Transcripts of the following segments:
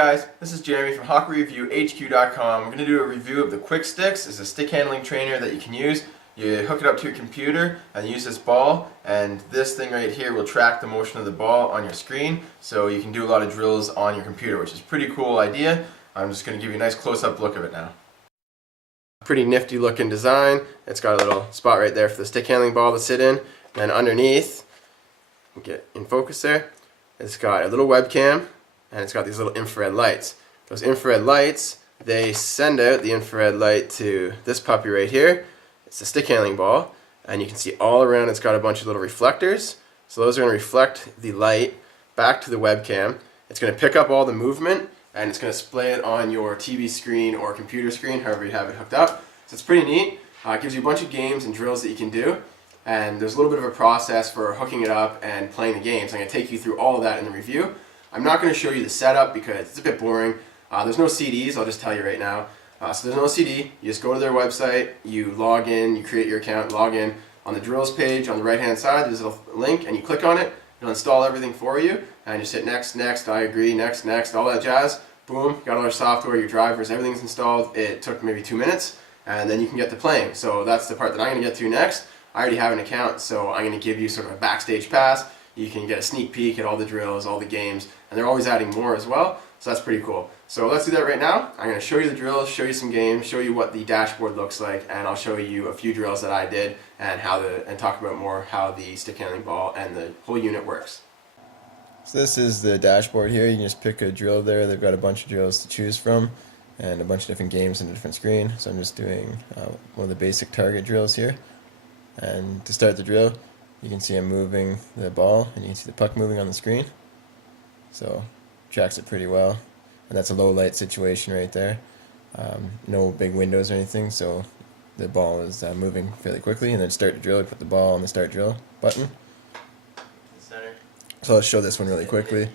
guys, this is Jeremy from HockeyReviewHQ.com. We're going to do a review of the QuickStickz. It's a stick handling trainer that you can use. You hook it up to your computer and use this ball, and this thing right here will track the motion of the ball on your screen, so you can do a lot of drills on your computer, which is a pretty cool idea. I'm just going to give you a nice close-up look of it now. Pretty nifty looking design. It's got a little spot right there for the stick handling ball to sit in. Then underneath, get in focus there, it's got a little webcam, and it's got these little infrared lights. Those infrared lights, they send out the infrared light to this puppy right here. It's a stick handling ball, and you can see all around it's got a bunch of little reflectors. So those are going to reflect the light back to the webcam. It's going to pick up all the movement, and it's going to display it on your TV screen or computer screen, however you have it hooked up. So it's pretty neat. It gives you a bunch of games and drills that you can do, and there's a little bit of a process for hooking it up and playing the games. I'm going to take you through all of that in the review. I'm not going to show you the setup because it's a bit boring. There's no CDs, I'll just tell you right now. So there's no CD. You just go to their website, you log in, you create your account, log in. On the drills page on the right hand side there's a link, and you click on it. It'll install everything for you, and you just hit next, next, I agree, next, next, all that jazz. Boom, got all your software, your drivers, everything's installed. It took maybe 2 minutes, and then you can get to playing. So that's the part that I'm going to get to next. I already have an account, so I'm going to give you sort of a backstage pass. You can get a sneak peek at all the drills, all the games, and they're always adding more as well, so that's pretty cool. So let's do that right now. I'm going to show you the drills, show you some games, show you what the dashboard looks like, and I'll show you a few drills that I did and talk about more how the stick handling ball and the whole unit works. So this is the dashboard here. You can just pick a drill there. They've got a bunch of drills to choose from and a bunch of different games on a different screen. So I'm just doing one of the basic target drills here. And to start the drill, you can see I'm moving the ball, and you can see the puck moving on the screen. So tracks it pretty well, and that's a low light situation right there. No big windows or anything, so the ball is moving fairly quickly. And then start the drill, you put the ball on the start drill button. So let's show this one really quickly.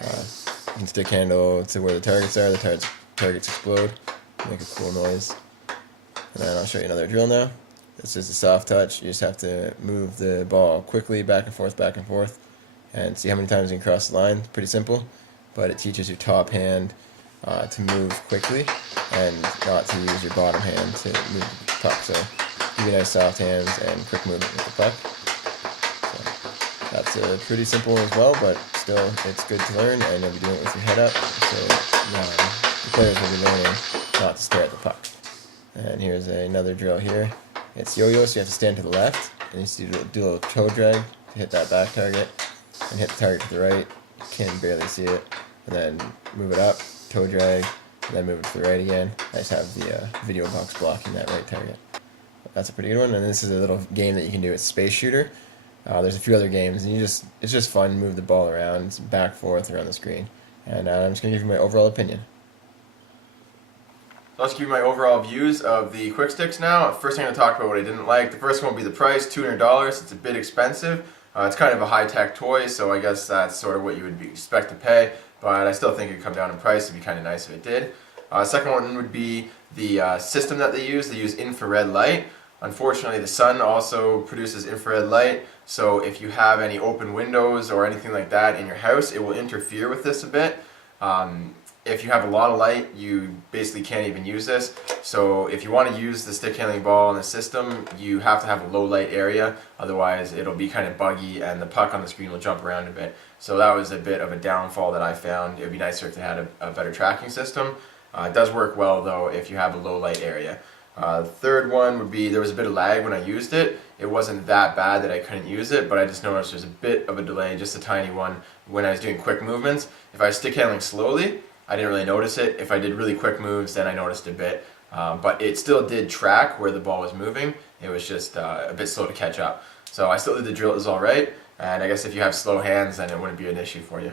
You can stick handle to where the targets are. The targets explode, make a cool noise. And then I'll show you another drill now. This is a soft touch. You just have to move the ball quickly back and forth, and see how many times you can cross the line. It's pretty simple, but it teaches your top hand to move quickly and not to use your bottom hand to move the puck. So give you nice soft hands and quick movement with the puck. So that's pretty simple as well, but still it's good to learn, and you'll be doing it with your head up, so the players will be learning not to stare at the puck. And here's another drill here. It's yo-yo, so you have to stand to the left, and you see do a little toe drag to hit that back target, and hit the target to the right. You can barely see it, and then move it up, toe drag, and then move it to the right again. I just have the video box blocking that right target. That's a pretty good one, and this is a little game that you can do. It's Space Shooter. There's a few other games, and it's just fun. Move the ball around, back, forth around the screen, and I'm just going to give you my overall opinion. Let's give you my overall views of the QuickStickz now. First, I'm going to talk about what I didn't like. The first one will be the price, $200. It's a bit expensive. It's kind of a high-tech toy, so I guess that's sort of what you would expect to pay, but I still think it would come down in price. It would be kind of nice if it did. Second one would be the system that they use. They use infrared light. Unfortunately, the sun also produces infrared light, so if you have any open windows or anything like that in your house, it will interfere with this a bit. If you have a lot of light, you basically can't even use this. So if you want to use the stick handling ball in the system, you have to have a low light area, otherwise it'll be kind of buggy and the puck on the screen will jump around a bit. So that was a bit of a downfall that I found. It would be nicer if they had a better tracking system. It does work well though if you have a low light area. Third one would be there was a bit of lag when I used it. It wasn't that bad that I couldn't use it, but I just noticed there's a bit of a delay, just a tiny one, when I was doing quick movements. If I was stick handling slowly, I didn't really notice it. If I did really quick moves, then I noticed a bit. But it still did track where the ball was moving. It was just a bit slow to catch up. So I still did the drill, it was alright, and I guess if you have slow hands, then it wouldn't be an issue for you.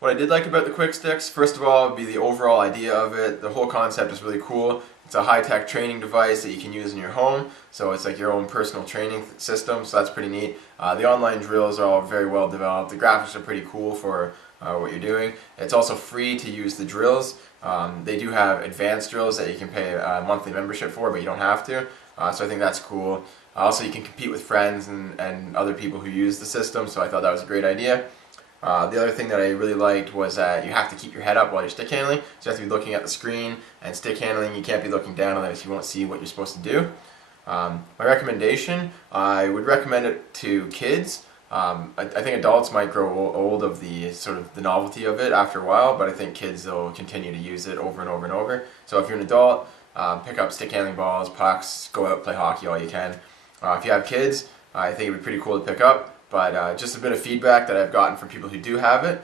What I did like about the QuickStickz, first of all, would be the overall idea of it. The whole concept is really cool. It's a high-tech training device that you can use in your home, so it's like your own personal training system, so that's pretty neat. The online drills are all very well developed. The graphics are pretty cool for what you're doing. It's also free to use the drills. They do have advanced drills that you can pay a monthly membership for, but you don't have to, so I think that's cool. Also, you can compete with friends and other people who use the system, so I thought that was a great idea. The other thing that I really liked was that you have to keep your head up while you're stick handling, so you have to be looking at the screen, and stick handling you can't be looking down, otherwise you won't see what you're supposed to do. My recommendation, I would recommend it to kids. I think adults might grow old of the sort of the novelty of it after a while, but I think kids will continue to use it over and over and over. So if you're an adult, pick up stick handling balls, pucks, go out, play hockey all you can. If you have kids, I think it would be pretty cool to pick up, but just a bit of feedback that I've gotten from people who do have it.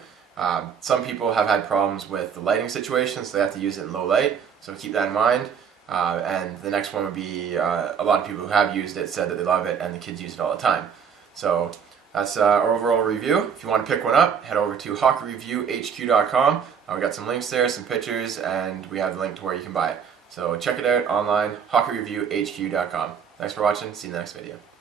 Some people have had problems with the lighting situation, so they have to use it in low light, so keep that in mind. And the next one would be a lot of people who have used it said that they love it and the kids use it all the time. So that's our overall review. If you want to pick one up, head over to hockeyreviewhq.com. We got some links there, some pictures, and we have the link to where you can buy it. So check it out online, hockeyreviewhq.com. Thanks for watching. See you in the next video.